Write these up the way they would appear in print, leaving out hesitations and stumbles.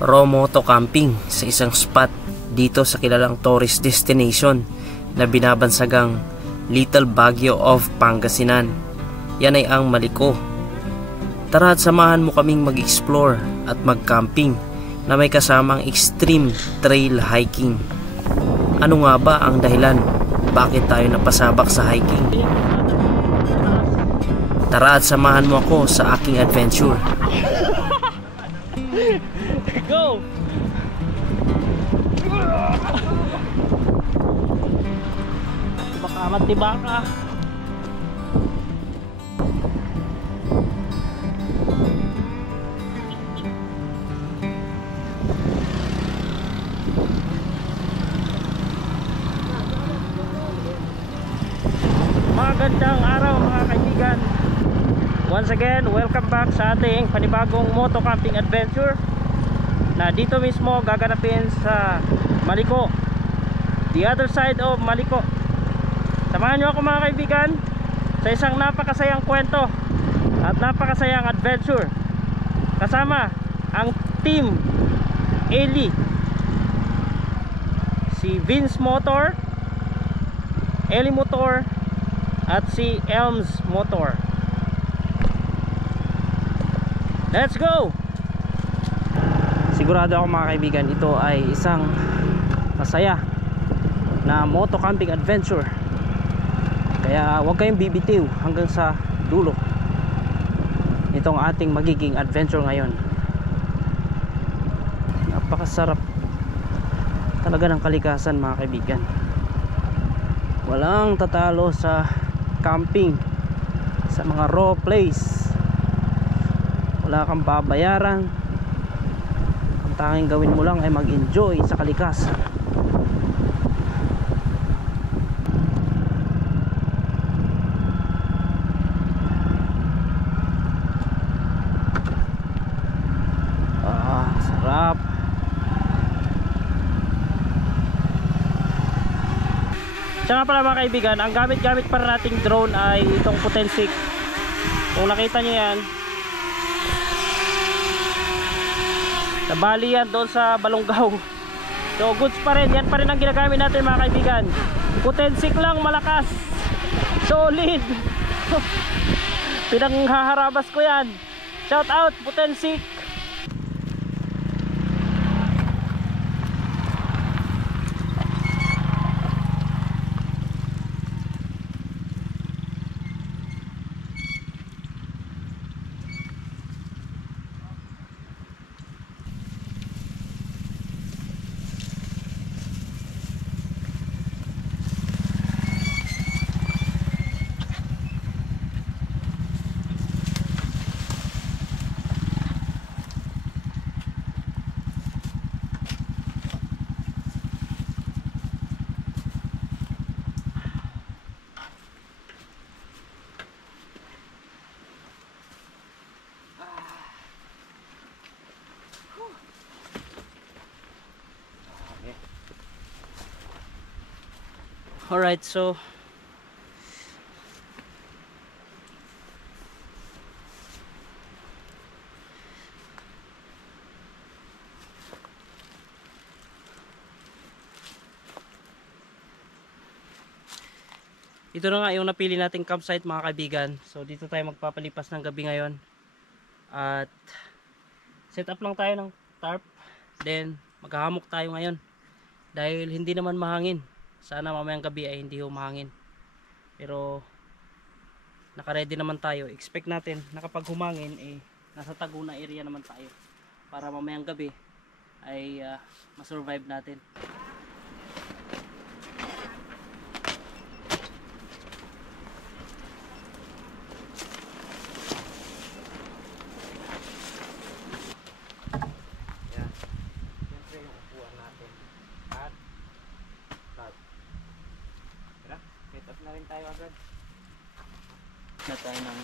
raw moto camping sa isang spot dito sa kilalang tourist destination na binabansagang Little Baguio of Pangasinan. Yan ay ang Maliko. Tara at samahan mo kaming mag-explore at mag-camping na may kasamang extreme trail hiking. Ano nga ba ang dahilan bakit tayo napasabak sa hiking? Tara at samahan mo ako sa aking adventure. Go! Baka matibaka. Magandang araw mga kaibigan. Once again, welcome back sa ating panibagong moto camping adventure na dito mismo gaganapin sa Maliko, the other side of Maliko. Samahan nyo ako mga kaibigan sa isang napakasayang kwento at napakasayang adventure kasama ang team Eli, si Vince Motor, Eli Motor at si Elms Motor. Let's go! Sigurado ako mga kaibigan, ito ay isang masaya na moto camping adventure. Kaya huwag kayong bibitiw hanggang sa dulo itong ating magiging adventure ngayon. Napakasarap talaga ng kalikasan mga kaibigan. Walang tatalo sa camping, sa mga raw place. Wala kang babayaran. Ang tanging gawin mo lang ay mag-enjoy sa kalikasan. Sarap. Tsaka pala mga kaibigan, ang gamit-gamit para nating drone ay itong Potensik. Kung nakita nyo yan, nabali yan doon sa Balongaw. So goods pa rin, yan pa rin ang ginagamit natin mga kaibigan. Potensik lang, malakas, solid. Pinanghaharabas ko yan. Shout out Potensik. Alright, so ito na nga yung napili nating campsite mga kaibigan. So dito tayo magpapalipas ng gabi ngayon. At set up lang tayo ng tarp. Then maghahamok tayo ngayon. Dahil hindi naman mahangin. Sana mamayang gabi ay hindi humahangin. Pero naka-ready naman tayo. Expect natin na kapag humangin nasa Taguna area naman tayo. Para mamayang gabi ay masurvive natin. Na rin tayo agad. Na tayo ng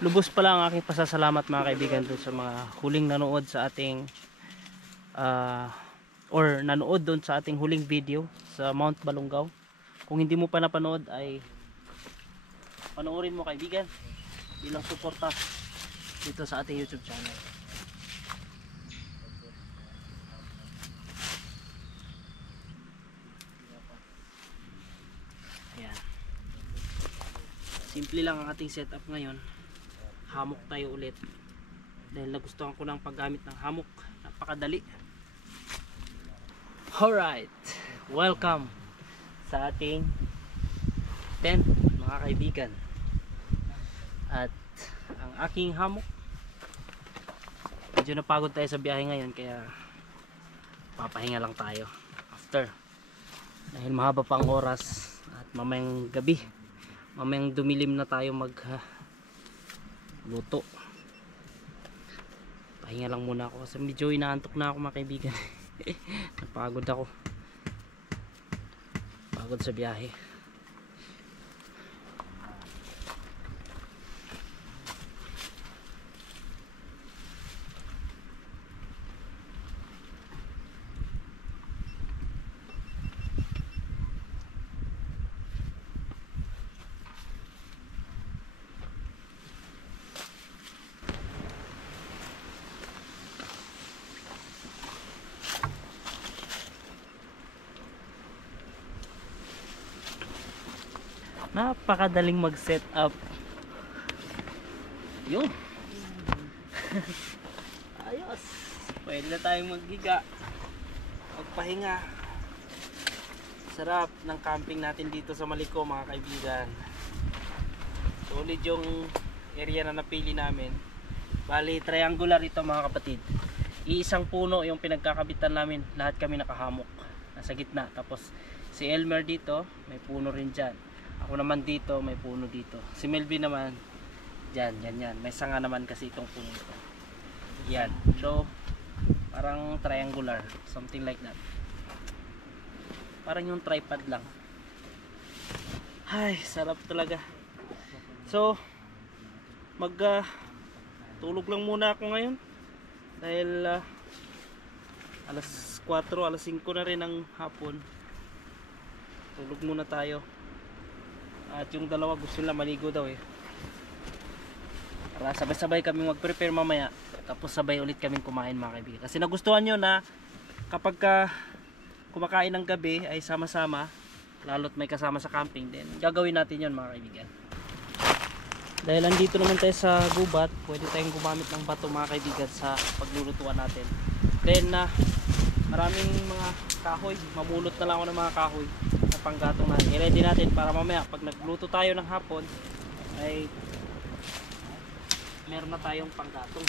Lubos pala ang aking pasasalamat mga kaibigan dun sa mga huling nanood sa ating or nanood doon sa ating huling video sa Mount Balungaw. Kung hindi mo pa napanood ay panoorin mo kaibigan bilang suporta dito sa ating YouTube channel. Ayan. Simple lang ang ating setup ngayon. Hammock tayo ulit dahil nagustuhan ko ng paggamit ng hammock. Napakadali. Alright, welcome sa ating tent mga kaibigan. At ang aking hammock, medyo napagod tayo sa biyahe ngayon kaya papahinga lang tayo after, dahil mahaba pang oras at mamayang gabi, mamayang dumilim na tayo mag luto. Pahinga lang muna ako kasi medyo inaantok na ako mga kaibigan. Napagod ako, pagod sa biyahe. Napakadaling mag set up. Yun. Ayos. Pwede na tayong maghiga, magpahinga. Sarap ng camping natin dito sa Maliko mga kaibigan. Solid yung area na napili namin. Bali triangular ito mga kapatid. Iisang puno yung pinagkakabitan namin. Lahat kami nakahamok nasa gitna. Tapos si Elmer dito, may puno rin dyan. Ako naman dito, may puno dito. Si Melvin naman dyan, yan. May sanga naman kasi itong puno ito. Yan. So parang triangular, something like that. Parang yung tripod lang. Ay, sarap talaga. So tulog lang muna ako ngayon dahil alas 4, alas 5 na rin ng hapon. Tulog muna tayo. At yung dalawa gusto nila maligo daw eh. Para sabay-sabay kami mag-prepare mamaya. Tapos sabay ulit kaming kumain mga kaibigan. Kasi nagustuhan nyo na kapag kumakain ng gabi ay sama-sama, lalo't may kasama sa camping, then gagawin natin yun mga kaibigan. Dahil andito naman tayo sa gubat, pwede tayong gumamit ng bato mga kaibigan sa paglulutuan natin. Then maraming mga kahoy, mamulot na lang ako ng mga kahoy na panggatong natin. I-ready natin para mamaya pag nagluto tayo ng hapon ay meron na tayong panggatong.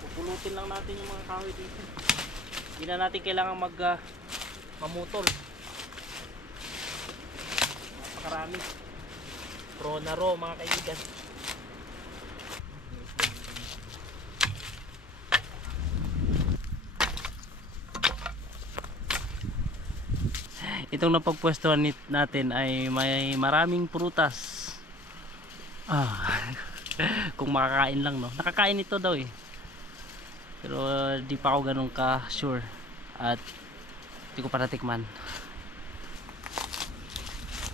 Pupulutin lang natin yung mga kahoy dito. Hindi na natin kailangan mamutol. Napakarami. Pro na raw mga kaibigan. Itong napagpwestuhan natin ay may maraming prutas. Kung makakain lang, no? Nakakain ito daw eh. Pero di pa ako ganun ka sure. At di ko pa natikman.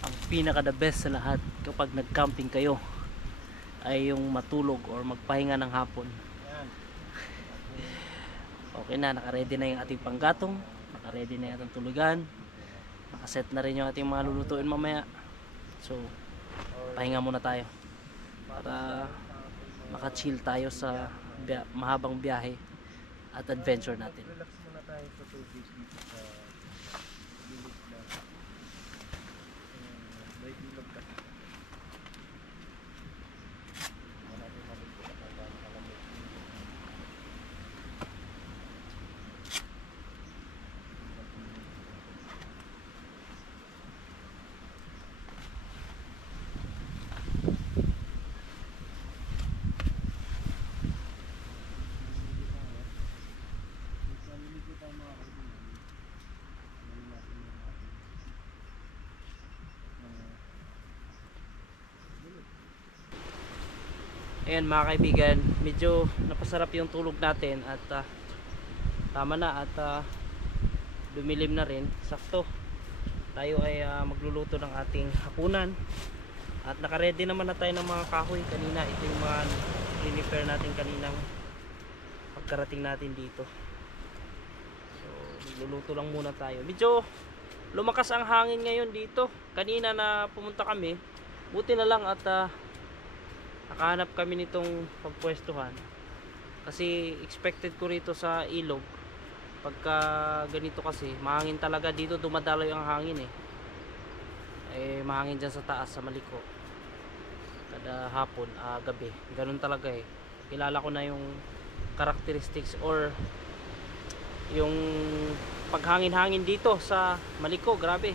Ang pinaka the best sa lahat kapag nag-camping kayo ay yung matulog or magpahinga ng hapon. Okay na, naka-ready na yung ating panggatong, naka-ready na yung ating tulugan, nakaset na rin yung ating mga lulutuin mamaya. So pahinga muna tayo para maka-chill tayo sa mahabang biyahe at adventure natin. Relax muna tayo sa tubig dito sa gilid lang. May bilog kasi. Marami maluto na tayo kalamig. Ayan mga kaibigan, medyo napasarap yung tulog natin at tama na at dumilim na rin. Sakto tayo ay magluluto ng ating hapunan at nakaredy naman na tayo ng mga kahoy kanina. Ito yung mga prepare natin kaninang pagkarating natin dito. So magluluto lang muna tayo. Medyo lumakas ang hangin ngayon dito. Kanina na pumunta kami, buti na lang at nakahanap kami nitong pagpwestuhan kasi expected ko rito sa ilog pagka ganito kasi mahangin talaga dito, dumadaloy ang hangin mahangin dyan sa taas sa Maliko kada hapon, gabi, ganun talaga kilala ko na yung characteristics or yung paghangin-hangin dito sa Maliko, grabe.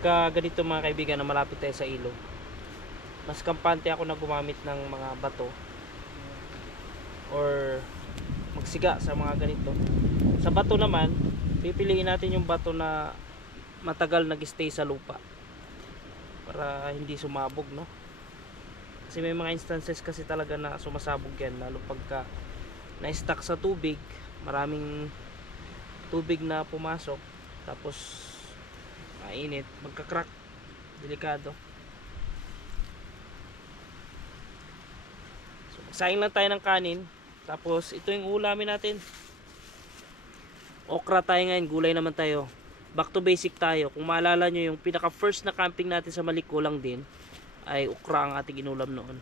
Pagka ganito mga kaibigan na malapit tayo sa ilog, mas kampante ako na gumamit ng mga bato or magsiga sa mga ganito. Sa bato naman, pipiliin natin yung bato na matagal nag-stay sa lupa para hindi sumabog, no? Kasi may mga instances kasi talaga na sumasabog yan, lalo pagka na-stuck sa tubig, maraming tubig na pumasok tapos mainit, magka-crack, delikado. So magsaing lang tayo ng kanin, tapos ito yung ulamin natin. Okra tayo ngayon, gulay naman tayo. Back to basic tayo. Kung maalala nyo, yung pinaka first na camping natin sa Maliko lang din ay okra ang ating inulam noon.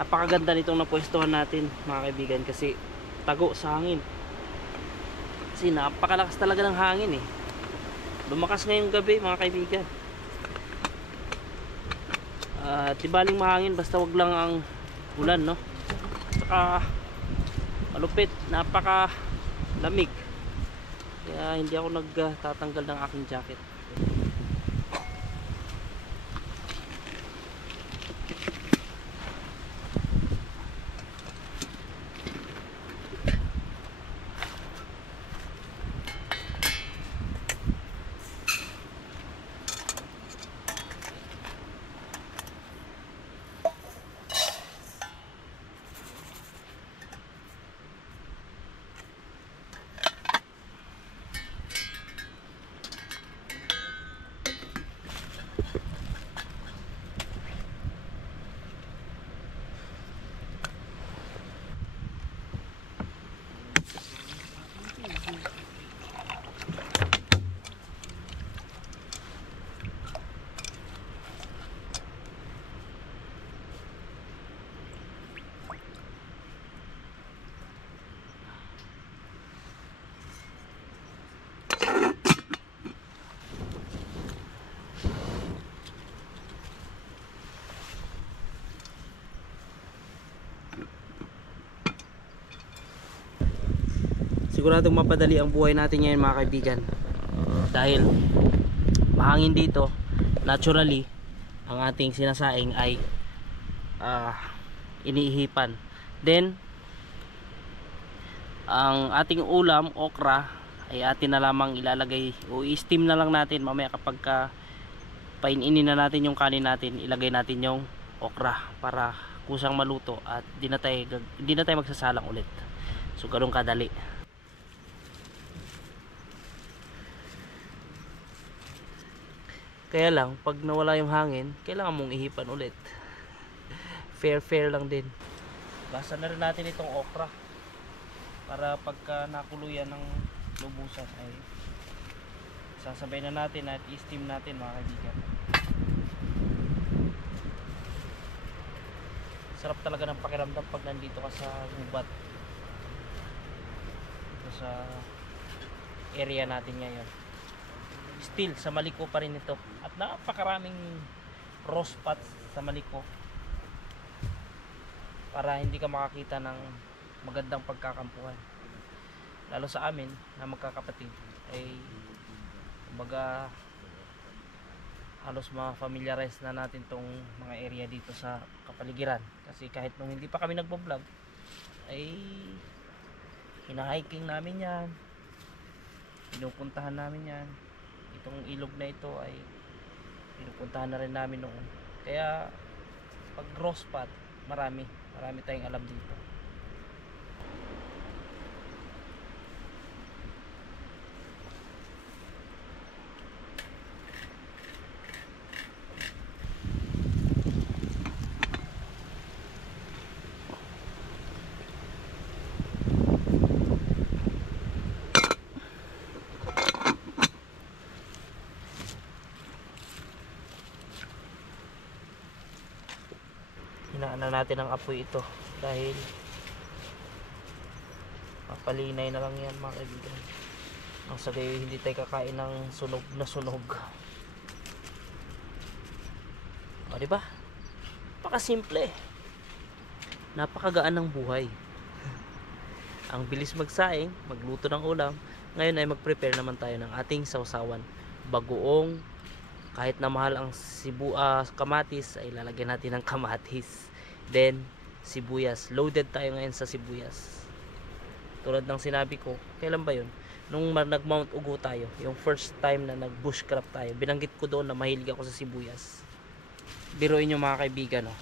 Napakaganda nitong napwestuhan natin mga kaibigan kasi tago sa hangin. Kasi napakalakas talaga ng hangin lumakas ngayong gabi mga kaibigan. Di baling mahangin basta wag lang ang ulan, no? Saka malupit, napaka lamig. Kaya hindi ako nagtatanggal ng aking jacket. Siguradong mapadali ang buhay natin ngayon mga kaibigan dahil mahangin dito. Naturally ang ating sinasaing ay iniihipan. Then ang ating ulam, okra, ay atin na lamang ilalagay o i-steam na lang natin mamaya kapag paininin na natin yung kanin natin. Ilagay natin yung okra para kusang maluto at di na tayo magsasalang ulit. So ganun kadali. Kaya lang, pag nawala yung hangin, kailangan mong ihipan ulit. Fair lang din. Basa na rin natin itong okra para pagka nakuluyan ng lubusan ay sasabay na natin at i-steam natin mga kaibigan. Sarap talaga ng pakiramdam pag nandito ka sa gubat. Ito sa area natin ngayon. Still sa Maliko pa rin ito at napakaraming raw spots sa Maliko para hindi ka makakita ng magandang pagkakampuhan. lalo sa amin na magkakapatid ay kumbaga halos ma-familiarize na natin tong mga area dito sa kapaligiran, kasi kahit nung hindi pa kami nagbo-vlog ay hina-hiking namin yan, pinupuntahan namin yan. Itong ilog na ito ay pinupuntahan na rin namin noon, kaya pag raw spot marami tayong alam dito. Hinaan na natin ang apoy ito dahil mapalinay na lang yan mga kaibigan. Ang sagay hindi tayo kakain ng sunog na sunog. O diba? Napakasimple, napakagaan ng buhay. Ang bilis magsaing, magluto ng ulam. Ngayon ay mag-prepare naman tayo ng ating sausawan. Bagoong, kahit na mahal ang kamatis, ay lalagyan natin ng kamatis. Then sibuyas, loaded tayo ngayon sa sibuyas. Tulad ng sinabi ko, kailan ba yun? Nung nag Mount Ugo tayo, yung first time na nag bushcraft tayo, binanggit ko doon na mahilig ako sa sibuyas. Biruin nyo mga kaibigan, no?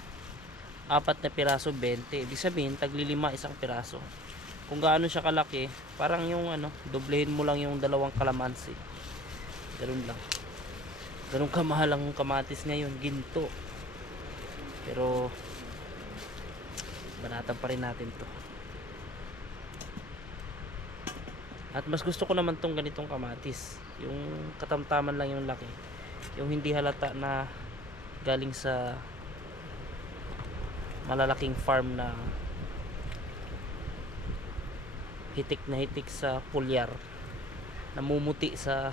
4 na piraso 20, ibig sabihin tagli-5 isang piraso. Kung gaano siya kalaki, parang yung doblehin mo lang yung 2 kalamansi. Ganun lang. Ganun kamahal ang kamatis ngayon, ginto. Pero banatan pa rin natin to. At mas gusto ko naman tong ganitong kamatis, yung katamtaman lang yung laki, yung hindi halata na galing sa malalaking farm na hitik na hitik sa foliar, namumuti sa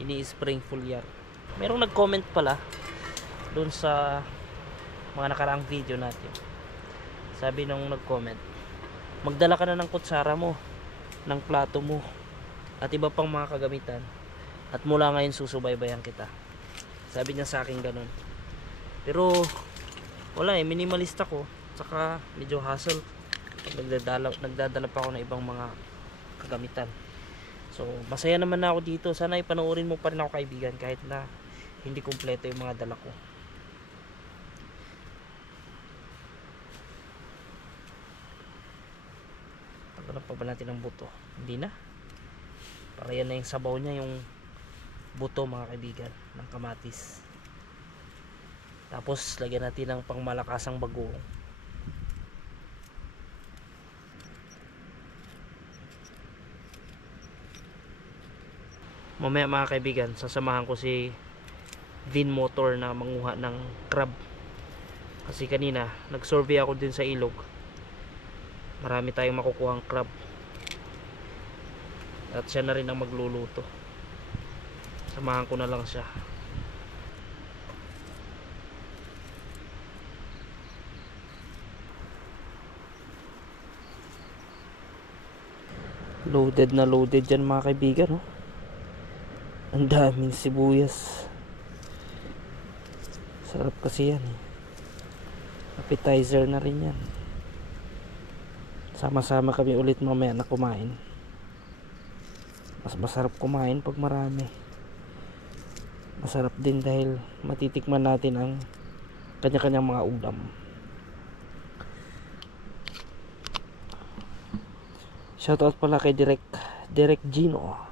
ini-spraying foliar. Merong nag-comment pala doon sa mga nakaraang video natin. Sabi nung nag-comment, magdala ka na ng kutsara mo, ng plato mo, at iba pang mga kagamitan, at mula ngayon susubaybayan kita. Sabi niya sa akin ganun. Pero wala minimalista ko, saka medyo hassle. Nagdadala pa ako ng ibang mga kagamitan. So masaya naman na ako dito. Sana ipanoorin mo pa rin ako kaibigan, kahit na hindi kumpleto yung mga dala ko. Tanggalan pa ba natin ang buto? Hindi na. Para yan na yung sabaw niya, yung buto mga kaibigan ng kamatis. Tapos lagyan natin ng pangmalakasang bagoong. Mamaya mga kaibigan, sasamahan ko si Vin Motor na manguha ng crab. Kasi kanina nag-survey ako din sa ilog. Marami tayong makukuhang crab. At siya na rin ang magluluto. Samahan ko na lang siya. Loaded na loaded dyan mga kaibigan, oh. Ang daming sibuyas. Sarap kasi yan, eh. Appetizer na rin yan. Sama-sama kami ulit mamaya na kumain. Mas masarap kumain pag marami. Masarap din dahil matitikman natin ang kanya-kanyang mga ulam. Shoutout pala kay Direk Gino.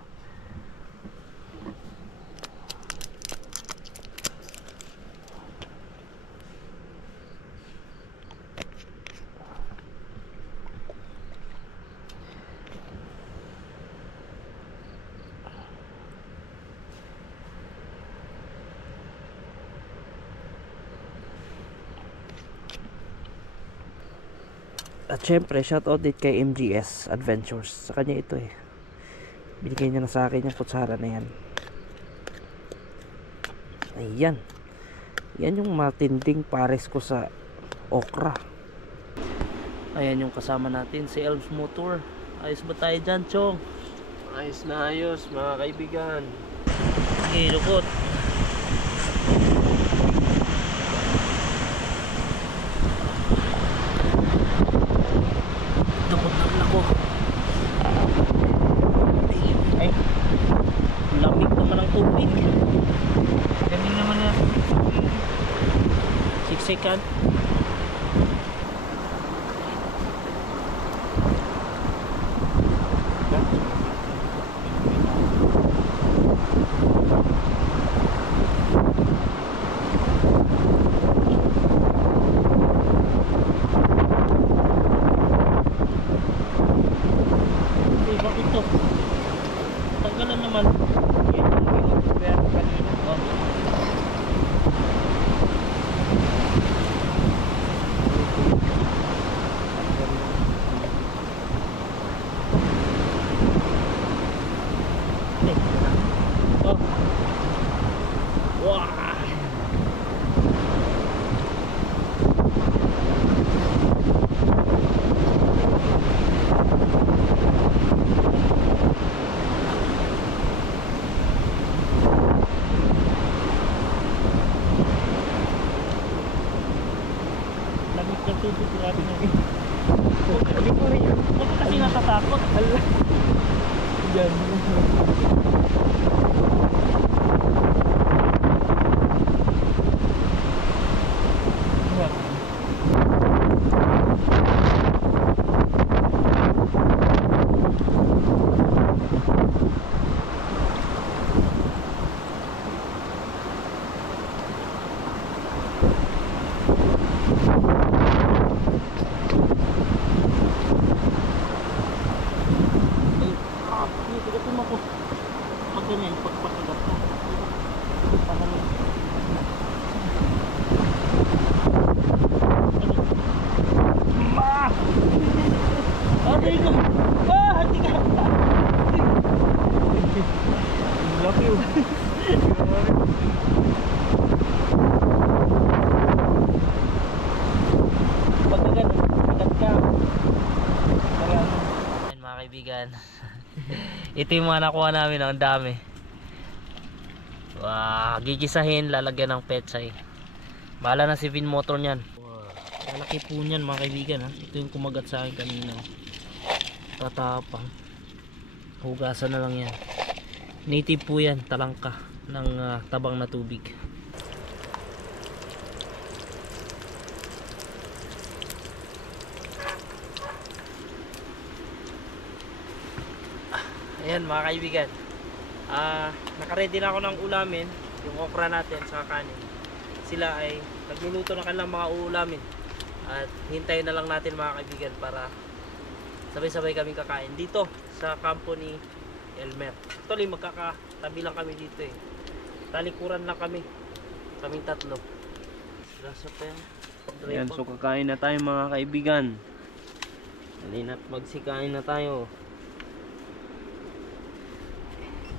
At syempre, shoutout din kay MGS Adventures. Sa kanya ito eh. Binigay niya na sa akin yung kutsara na yan. Ayan. Yan yung matinding pares ko sa okra. Ayan yung kasama natin, si Elves Motor. Ayos ba tayo dyan, Chong? Ayos na ayos mga kaibigan. Okay, lukot. Lukot na ako. Ay, lamig naman ang tubig. Galing naman na. Siksikan. Bakit to? Tanggalan naman. Yan yung pinag kanina. Oh. Wah. Lamig ng tubig, grabe na. Huwag kasi natatakot. Allah. Yan. Tigatin mo ko. Pag ganyan, pagpakagat ka. Panalig. Ma! Aray ko! Ah! Hati ka! Laki yun. Pagka ganun, kagat ka. Ayan mga kaibigan. Ito yung mga nakuha namin, ang dami. Wow, gigisahin, lalagyan ng petsay. Bahala na si Vin Motor niyan. Wow, lalaki po niyan mga kaibigan ha. Ito yung kumagat sa akin kanina. Tatapang. Hugasan na lang yan. Native po yan, talangka ng tabang na tubig. Ayan mga kaibigan, nakaready na ako ng ulamin, yung okra natin sa kanin. Sila ay nagluluto na kanilang mga uulamin at hintayin na lang natin mga kaibigan para sabay-sabay kaming kakain dito sa kampo ni Elmer. Actually magkakatabi lang kami dito eh, talikuran lang kami, kaming tatlo. Lasa pa yan. Ayan, so kakain na tayo mga kaibigan. Halina't magsikain na tayo.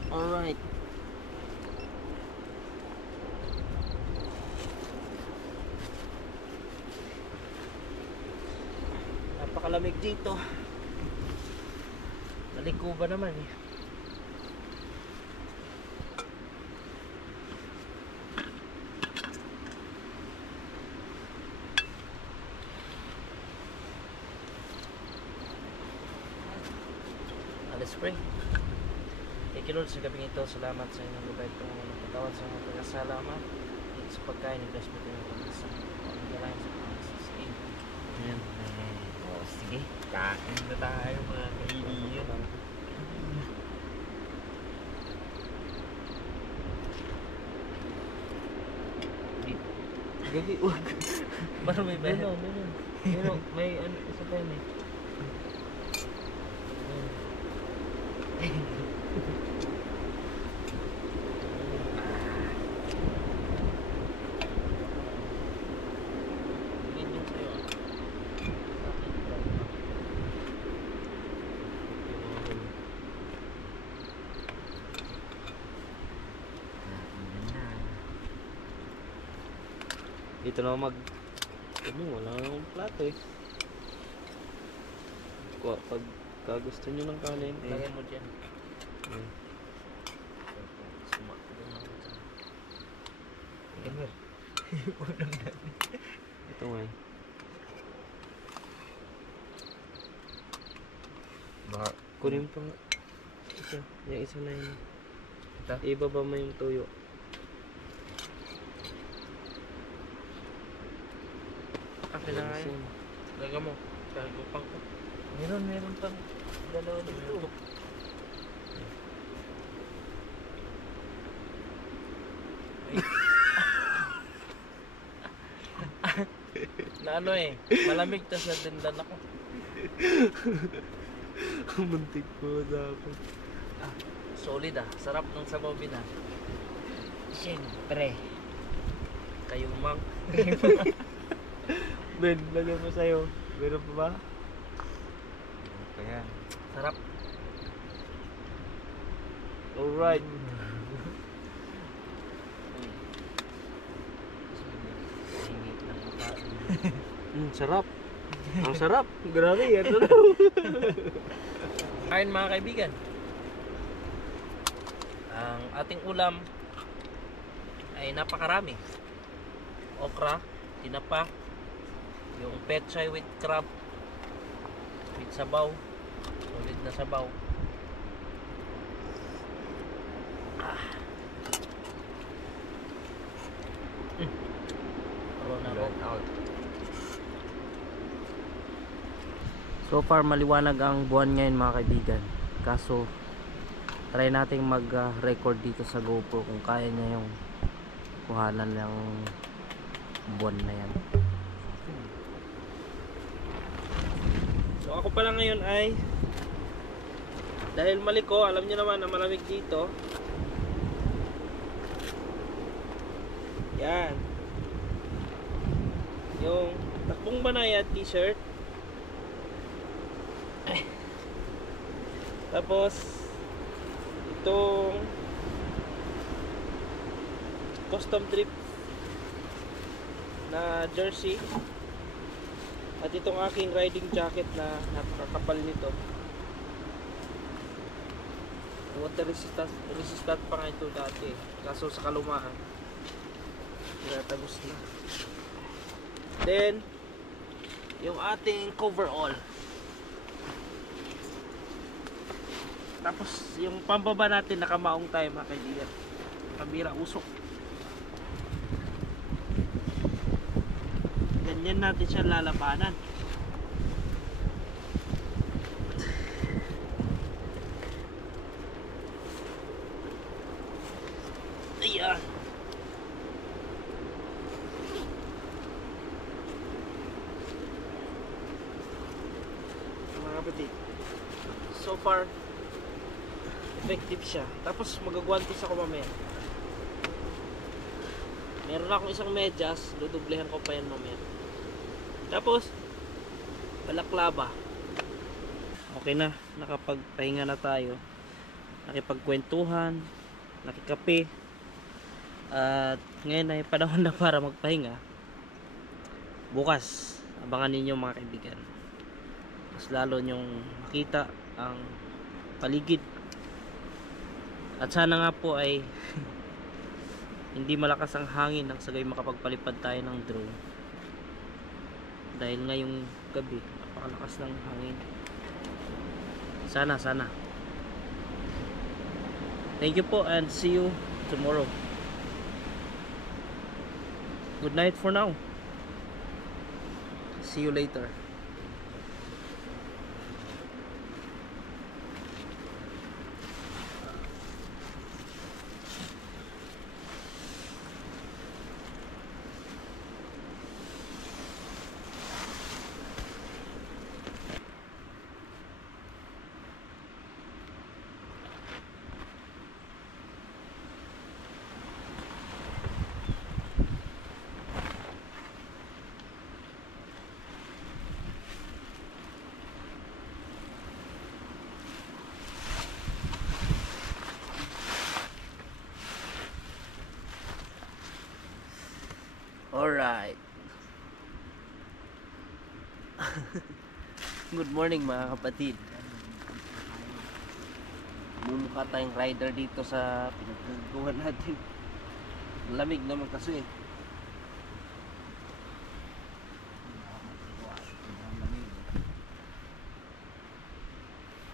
Alright. Napakalamig dito. Naliko ba naman eh. Let's pray. Thank you Lord sa gabing ito. Salamat sa inyong gabay kong napatawad sa mga pagkasalamat. At sa pagkain ng Diyos mo ito yung pagkasal. Pagkalain sa pagkasal. Ayan. Oh, sige. Kain na tayo mga kaibigan. Gagi, wag. Parang may bayan. May ano, isa pa yun eh. Ganyan sa'yo ah. Dito na mag... Wala nang plato eh. Pag Kagusto nyo ng kanin eh. Lagay mo dyan. Hmm. Emer. Ito nga eh. Baka, Kunin pa nga. Isa. Yung isa na yun. Ito? Ibaba mo yung tuyo. Okay na nga yun. Lagay mo. Kahit upang ko. Meron pang dalawa dito. Na ano eh, malamig tas natindan ako. Muntik po sa akin. Solid ah, sarap ng sabaw bina. Siyempre. Kayo mang. Ben, lagay mo sa'yo. Meron pa ba? kaya. Sarap. Alright. Singit ng mukha. Sarap. Ang sarap. Grabe. Ito na. Ayun mga kaibigan. Ang ating ulam ay napakarami. Okra, tinapa, yung pechay with crab, with sabaw, solid na sabaw. Out. So far maliwanag ang buwan ngayon mga kaibigan. Kaso try nating mag-record dito sa GoPro kung kaya niya yung kuhanan ng buwan na yan. So ako pala ngayon ay dahil maliko, alam niyo naman na malamig dito. Yan. Yung takbong banaya t-shirt. Tapos itong custom trip na jersey at itong aking riding jacket na napakakapal nito. Water resistant pa nga ito dati, kaso sa kalumaan tinatagos na. Then yung ating coverall. Tapos yung pambaba natin nakamaong tayo mga kaibigan. Pambira usok. Ganyan natin siya lalabanan. Ayan. Mga kapatid, so far effective siya. Tapos magagwantis ako mamaya. Meron akong isang medyas, dudublehan ko pa yan mamaya. Tapos balaklava. Okay na, nakapagpahinga na tayo. Nakipagkwentuhan, nakikape. At ngayon ay panahon na para magpahinga. Bukas, abangan ninyo mga kaibigan. Mas lalo nyong makita ang paligid. At sana nga po ay hindi malakas ang hangin nang sagay makapagpalipad tayo ng drone. Dahil ngayong gabi napakalakas ng hangin. Sana. Thank you po and see you tomorrow. Good night for now. See you later. Alright. Good morning mga kapatid. Magmumukha tayong rider dito sa pinagkagawa natin. Lamig naman kasi.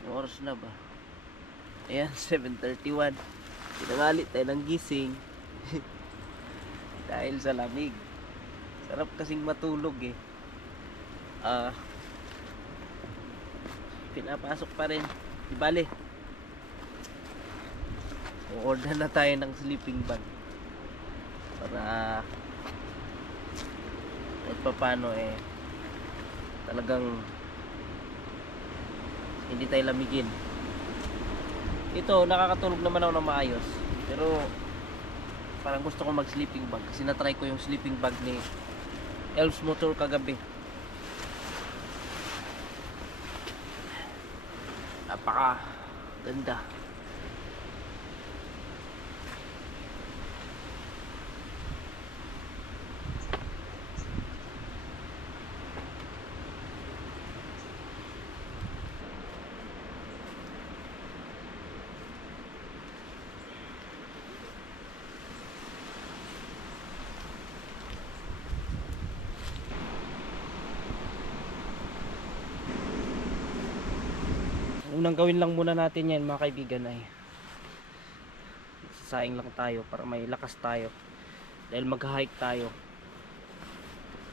Oras na ba? Ayan, 7:31. Tinangali tayo ng gising. Dahil sa lamig. Sarap kasing matulog eh. Pinapasok pa rin. Di bale. O-order na tayo ng sleeping bag. Para kahit papano eh talagang hindi tayo lamigin. Ito, nakakatulog naman ako na maayos. Pero parang gusto ko mag sleeping bag kasi na-try ko yung sleeping bag ni Elves Motor kagabi. Napaka ganda. Unang gawin lang muna natin yan mga kaibigan ay sasaing lang tayo para may lakas tayo dahil mag-hike tayo.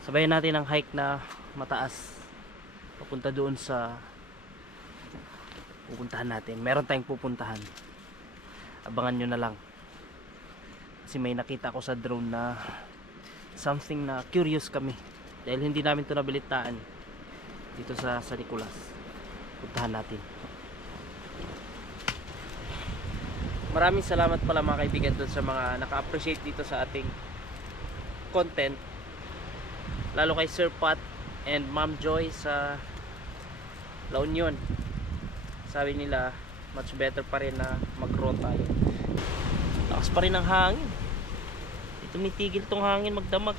Sabayan natin ang hike na mataas papunta doon sa pupuntahan natin. Meron tayong pupuntahan, abangan nyo na lang kasi may nakita ko sa drone na something na curious kami dahil hindi namin ito nabilitaan dito sa San Nicolas. Puntahan natin. Maraming salamat pala mga kaibigan doon sa mga naka-appreciate dito sa ating content, lalo kay Sir Pat and Ma'am Joy sa La Union. Sabi nila much better pa rin na mag-roll tayo. Lakas pa rin ang hangin, hindi tumitigil tong hangin magdamag,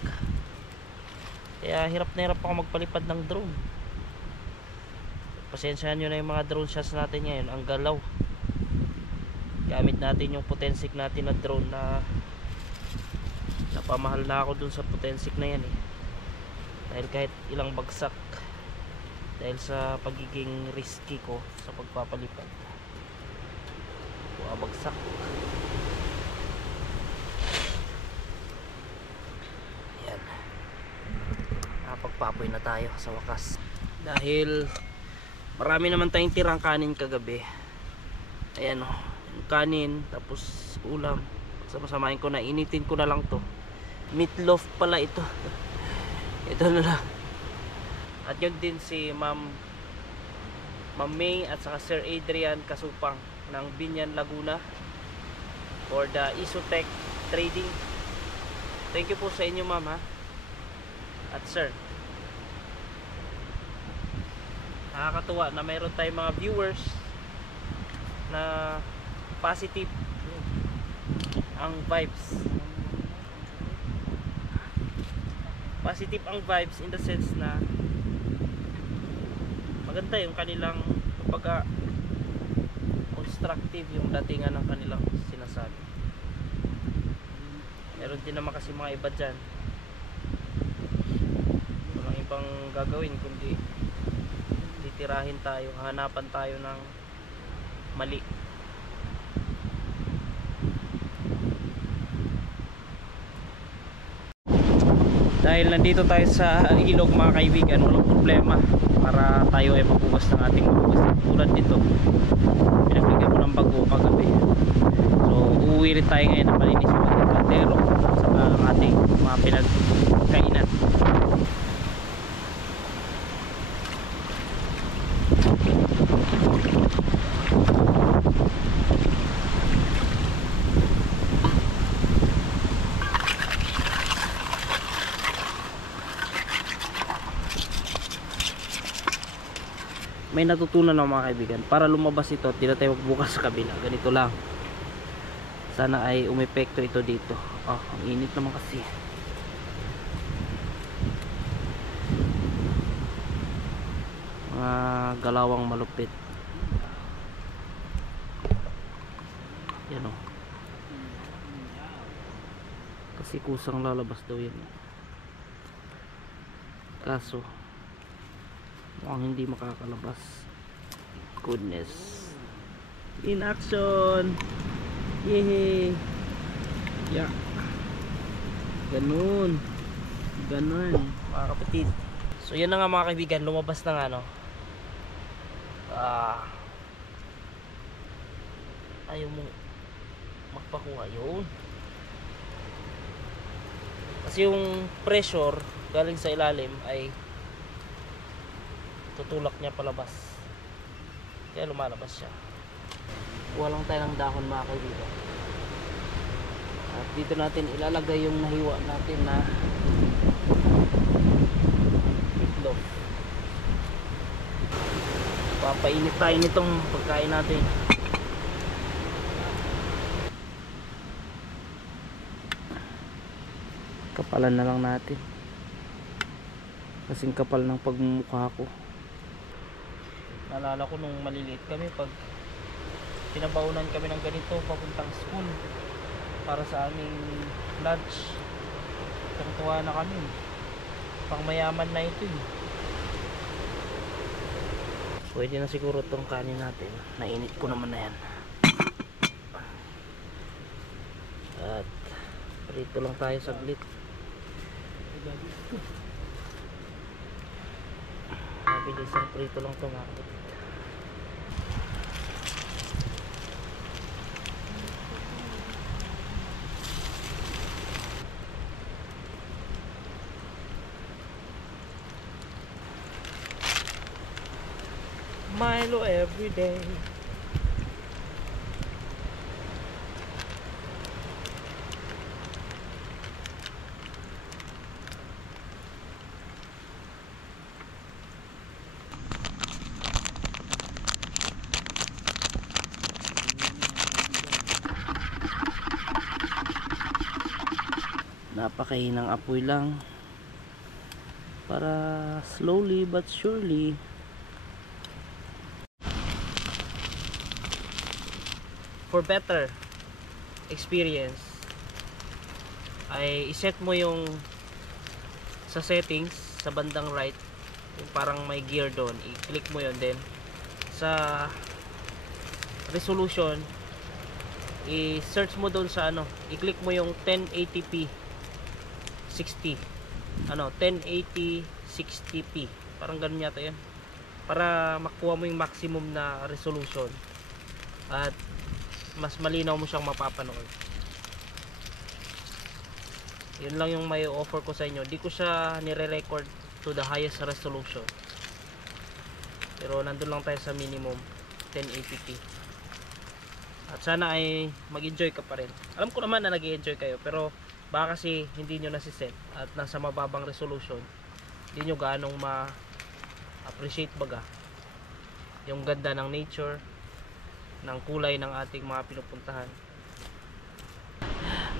kaya hirap na hirap ako magpalipad ng drone. Pasensyahan nyo na yung mga drone shots natin ngayon, ang galaw. Gamit natin yung Potensic natin na drone na napamahal na ako dun sa Potensic na yan eh. Dahil kahit ilang bagsak, dahil sa pagiging risky ko sa pagpapalipad, bagsak. Ayan, nakapagpapoy na tayo sa wakas dahil marami naman tayong tirang kanin kagabi. Ayan o, kanin tapos ulam. Sama-samahin ko na, initin ko na lang to. Meatloaf pala ito. Ito na lang. At yun din si Ma'am May at saka Sir Adrian Kasupang ng Binyan Laguna for the Isotech Trading. Thank you po sa inyo ma'am ha at sir. Nakakatuwa na mayroon tayong mga viewers na positive ang vibes. Positive ang vibes in the sense na maganda yung kanilang kapag constructive yung datingan ng kanilang sinasabi. Meron din naman kasi mga iba dyan walang ibang gagawin kundi titirahin tayo, hanapan tayo ng mali. Dahil nandito tayo sa ilog mga kaibigan, walang problema para tayo ay magbukas ng ating bukas. Tulad dito, pinagbigyan ko ng bago kagabi. So uuwi rin tayo ngayon ng malinis yung ating kaldero sa ating mga pinagkainan. May natutunan ako mga kaibigan, para lumabas ito hindi na tayo magbukas sa kabila, ganito lang. Sana ay umepekto ito dito. Ang init naman kasi. Mga galawang malupit. Yan o. Kasi kusang lalabas daw yan. Kaso mukhang hindi makakalabas. Goodness. In action! Yehey! Yeah. Ganun. Ganun mga kapatid. So yan na nga mga kaibigan, lumabas na nga no. Ayaw mo magpakuha yun. Kasi yung pressure galing sa ilalim ay tutulak niya palabas. Kaya lumalabas siya. Kuha lang tayo ng dahon mga kaibigan. At dito natin ilalagay yung nahiwa natin na itlog. Papainit tayo nitong pagkain natin. Kapalan na lang natin. Kasing kapal ng pagmumukha ko. Naalala ko nung maliliit kami, pag pinabaunan kami ng ganito papuntang school para sa aming lunch, tuwa na kami. Pang mayaman na ito eh. Pwede na siguro itong kanin natin. Nainit ko naman na yan. At prito lang tayo saglit. Mabilis ang prito lang ito mga kapatid. Milo everyday. Napakahinang apoy lang para slowly but surely for better experience ay iset mo yung sa settings sa bandang right, yung parang may gear doon, i-click mo yun, then sa resolution i-search mo doon sa ano, i-click mo yung 1080p 60 1080 60p, parang ganun yata yun, para makuha mo yung maximum na resolution at mas malinaw mo siyang mapapanood. Yun lang yung may offer ko sa inyo. Di ko siya nire-record to the highest resolution, pero nandun lang tayo sa minimum 1080p. At sana ay mag-enjoy ka pa rin. Alam ko naman na nag-enjoy kayo, pero baka kasi hindi nyo nasiset at nasa mababang resolution, hindi nyo ganong ma-appreciate baga yung ganda ng nature, ng kulay ng ating mga pinupuntahan.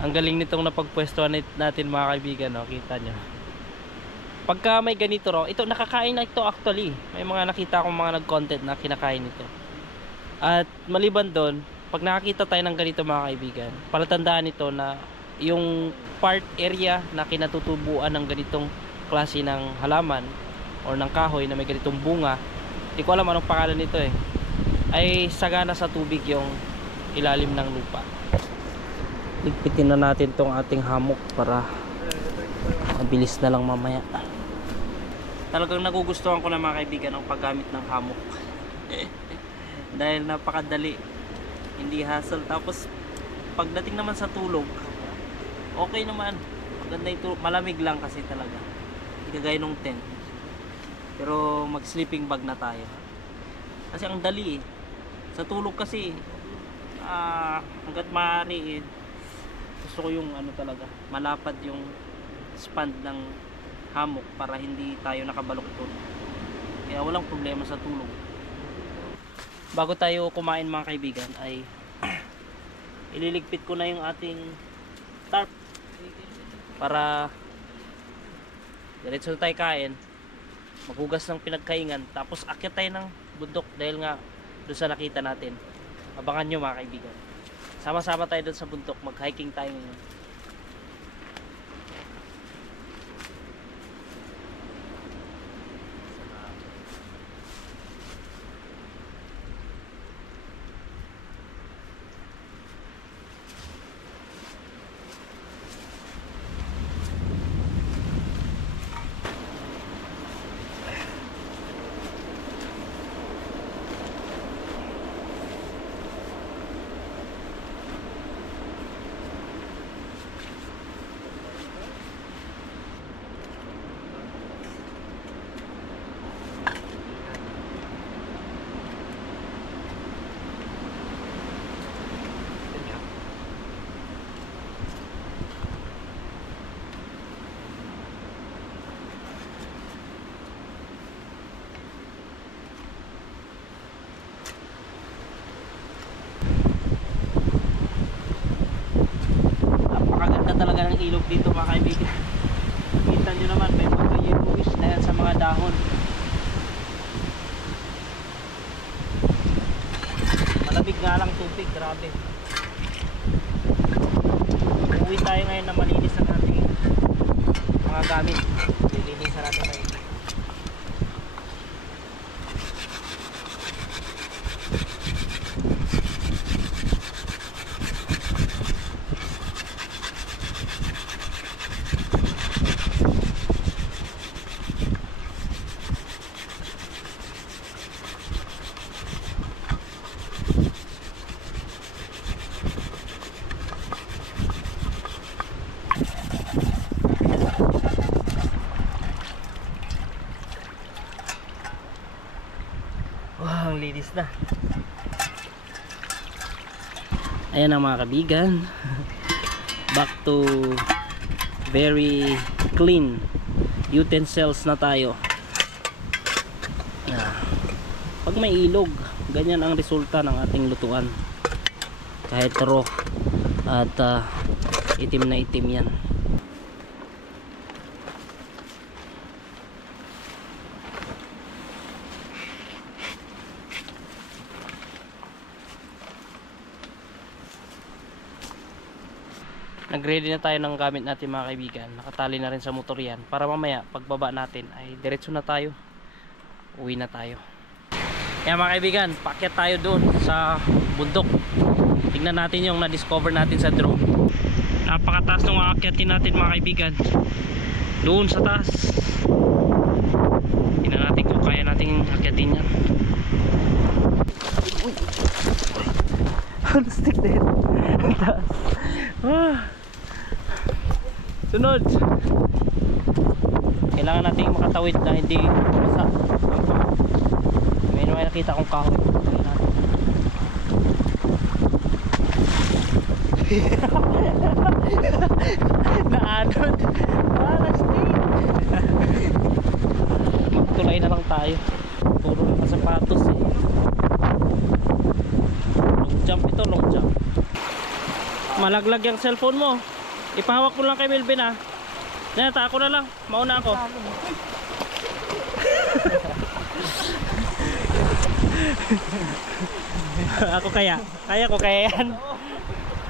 Ang galing nitong napagpwestuhan natin mga kaibigan, no? Kita nyo. Pagka may ganito raw, ito nakakain na ito actually. May mga nakita akong mga nag-content na kinakain ito. At maliban doon, pag nakakita tayo ng ganito mga kaibigan, palatandaan ito na yung part area na kinatutubuan ng ganitong klase ng halaman or ng kahoy na may ganitong bunga, hindi ko alam anong pangalan nito eh, ay sagana sa tubig yung ilalim ng lupa. Ligpitin na natin tong ating hammock para mabilis na lang mamaya. Talagang nagugustuhan ko na mga kaibigan ang paggamit ng hammock. Dahil napakadali, hindi hassle. Tapos pagdating naman sa tulog, okay naman, maganda yung tulog. Malamig lang kasi talaga, hindi kagaya nung tent. Pero mag sleeping bag na tayo kasi ang dali eh. Sa tulog kasi hanggat maaari gusto ko yung ano talaga, malapad yung span ng hammock para hindi tayo nakabaluktot. Kaya walang problema sa tulog. Bago tayo kumain mga kaibigan ay ililigpit ko na yung ating tarp para diretso tayo kain, maghugas ng pinagkaingan, tapos akyat tayo ng bundok dahil nga doon sa nakita natin. Abangan nyo mga kaibigan. Sama-sama tayo doon sa bundok, mag-hiking tayo ngayon. Talaga ng ilog dito mga kaibigan. Kita nyo naman may mga yellowish na yan sa mga dahon. Malamig nga lang tubig, grabe. Uwi tayo ngayon na malinis ang ating mga gamit. Lilinisan natin tayo. Wow, ang linis na. Ayan ang mga kaibigan. Back to very clean utensils na tayo. Pag may ilog, ganyan ang resulta ng ating lutuan. Kahit raw at itim na itim yan. Nag-ready na tayo ng gamit natin mga kaibigan. Nakatali na rin sa motor yan. Para mamaya pagbaba natin ay diretso na tayo. Uwi na tayo. Kaya mga kaibigan, paakyat tayo doon sa bundok. Tingnan natin yung na-discover natin sa drone. Napakataas nung aakyatin natin mga kaibigan. Doon sa taas. Tingnan natin kung kaya natin akyatin yan. Uy! Stick na yun. Ang taas. Sunod. Kailangan natin makatawid na hindi basa. May nakita akong kahoy. Naanod. Nag-stay. Tulay na lang tayo. Puro nakasapatos eh. Long jump ito, long jump. Malaglag yung cellphone mo. Ipahawak mo lang kay Melvin ha. Nata ako na lang. Mauna ako. Ako kaya? Kaya ko kaya yan?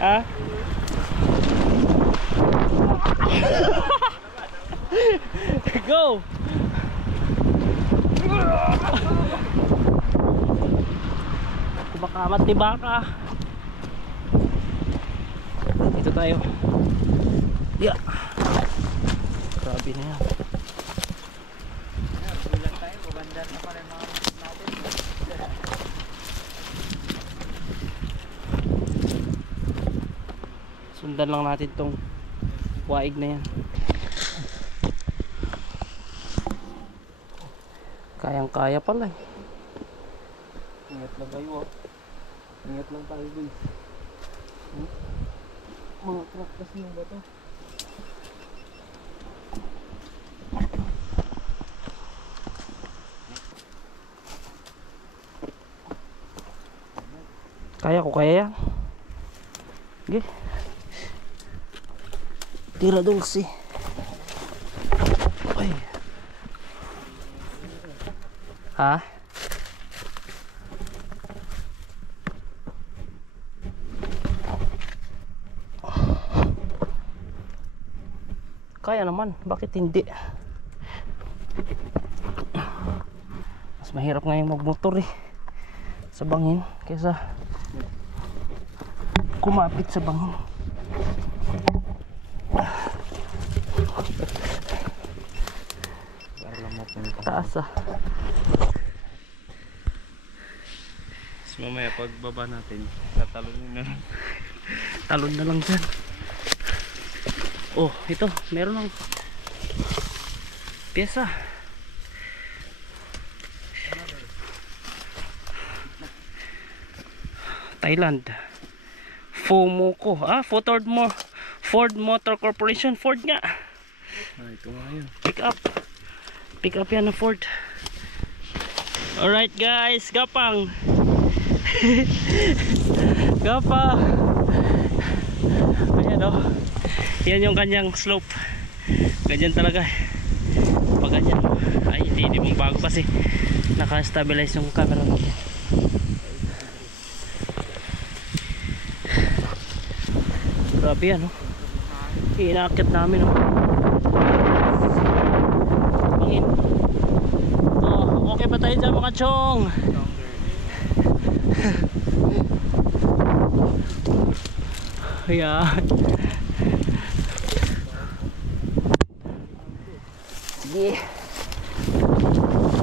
Ha? Go! Kumakamat ni baka. Dito tayo. Yeah. Grabe na yan. Bulan tayo, maganda na pa rin mga natin. Sundan lang natin tong waig na yan. Kayang kaya pala eh. Ingat lang kayo. Ingat lang tayo guys. Mga crack kasi yung bato. Kaya ko kaya yan. Okay. Tira dulce. Ay. Ha? Kaya naman, bakit hindi? Mas mahirap nga yung magmotor eh sa bangin kaysa kumapit sa bangin. Taas ah. Tapos mamaya pagbaba natin, tatalonin na lang. Talon na lang dyan. Oh, ito, meron ng pyesa. Thailand. Fomoco. Ford Motor Corporation. Ford nga. Ito nga yun. Pick up yan na Ford. Alright guys, gapang. Gapang. Ayan oh. Yan yung kanyang slope. Ganyan talaga. Pag ganyan. Ay, hindi mong bago kasi naka-stabilize yung camera natin. Grabe yan oh. Inaakit namin oh. Bangin. Oh, okay ba tayo dyan mga chong? Ayan. Sige.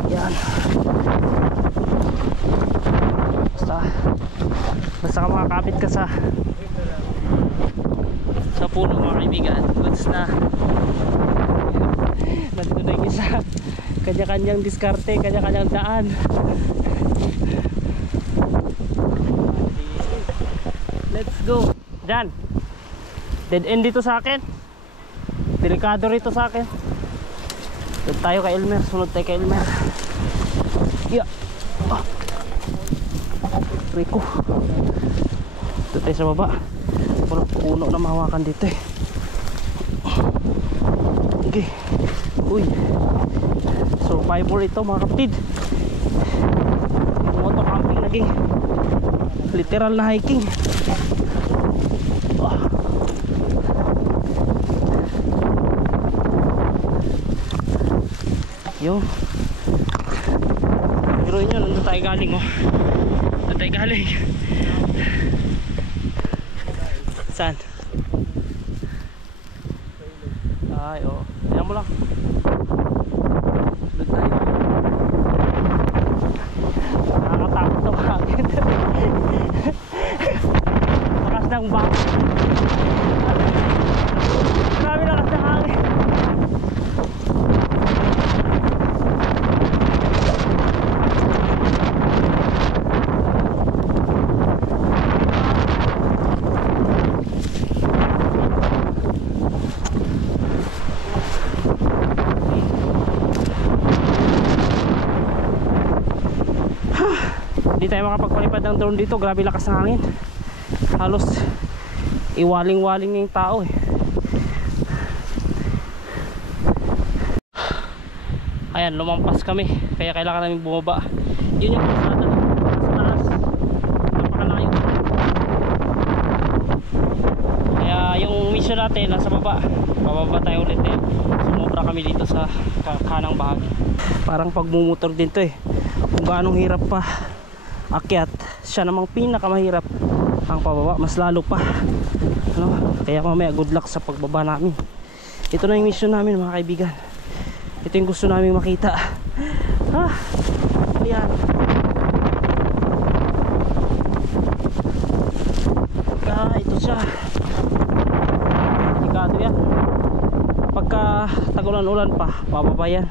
Yan. Basta ka makakapit ka sa puno mga kaibigan. Goods na. Nandun na yung isa. Kanya-kanyang diskarte, kanya-kanyang daan. Let's go. Diyan. Dead end dito sa akin. Delikado rito sa akin. Doon tayo kay Elmer. Sunod tayo kay Elmer. Yeah. Ah. Rico. Doon tayo sa baba. Walang puno na mahawakan dito eh. Okay. Uy. Survivor ito mga kapatid. Moto camping naging literal na hiking. Yung pero yun, nandun tayo galing oh. Nandun tayo galing. Saan? Ay oh, ayan mo lang. Doon tayo. Nakakatakot na bakit. Lakas ng baka. Marami lakas ng hangin. Hindi tayo makapagpalipad ng drone dito, grabe lakas ng hangin. Halos iwaling-waling na yung tao eh. Ayan, lumampas kami, kaya kailangan namin bumaba. Yun yung pasada sa taas. Napakalayo. Kaya yung mission natin nasa baba. Bababa tayo ulit eh. Sumobra kami dito sa kanang bahagi. Parang pagmumotor din to eh. Kung gaano hirap pa akyat, siya namang pinakamahirap ang pababa, mas lalo pa ano? Kaya mamaya good luck sa pagbaba namin. Ito na yung mission namin mga kaibigan. Ito yung gusto namin makita. Ayan. Ito siya. Delikado yan. Pagka tagulan-ulan pa, bababa yan.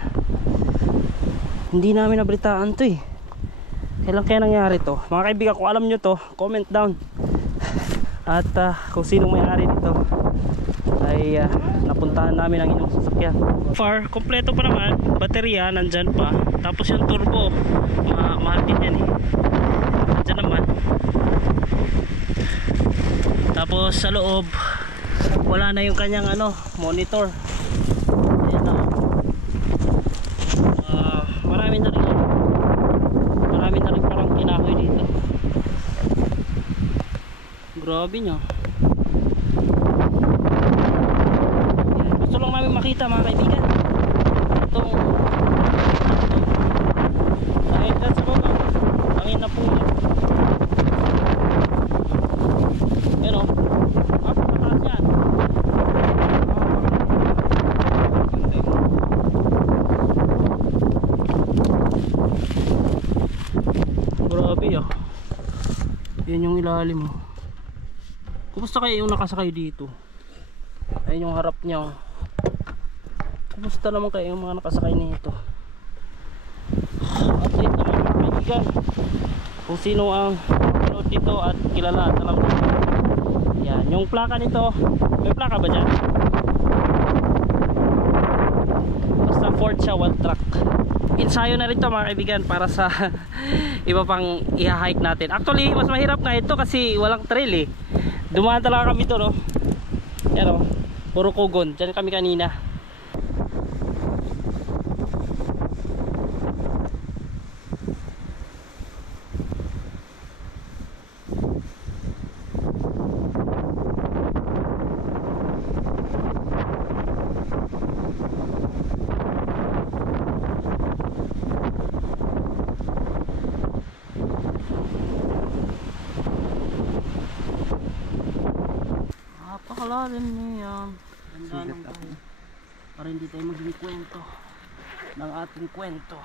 Hindi namin nabalitaan to eh. Kailan kaya nangyari to? Mga kaibigan, kung alam nyo to, comment down. At kung sinong may-ari nito ay napuntahan namin ang inyong sasakyan. Far, kompleto pa naman. Baterya, nandyan pa. Tapos yung turbo, mahal din yan eh. Nandyan naman. Tapos sa loob, wala na yung kanyang monitor. Ayan na. Marami na rin parang kinahoy dito. Grabe nyo. Gusto lang namin makita mga kaibigan. Itong dahil dyan sa baba, hangin na po yan. Yan o, mataas yan. Grabe ah. Yan yung ilalim mo. Kumusta kayo yung nakasakay dito? Ayun yung harap niya. Kumusta naman kayo yung mga nakasakay nito? Update naman mga kaibigan. Kung sino ang nanood dito at kilala at alam dito. Yan, yung plaka nito. May plaka ba dyan? Basta Ford siya, one track. Ensayo na rin to mga kaibigan para sa iba pang i-hike natin. Actually mas mahirap nga ito kasi walang trail eh. Dumaan talaga kami to no. Yan o, puro kugon. Diyan kami kanina. Napakalalim niya. Ganda ng tayo. Para hindi tayo maging kwento ng ating kwento.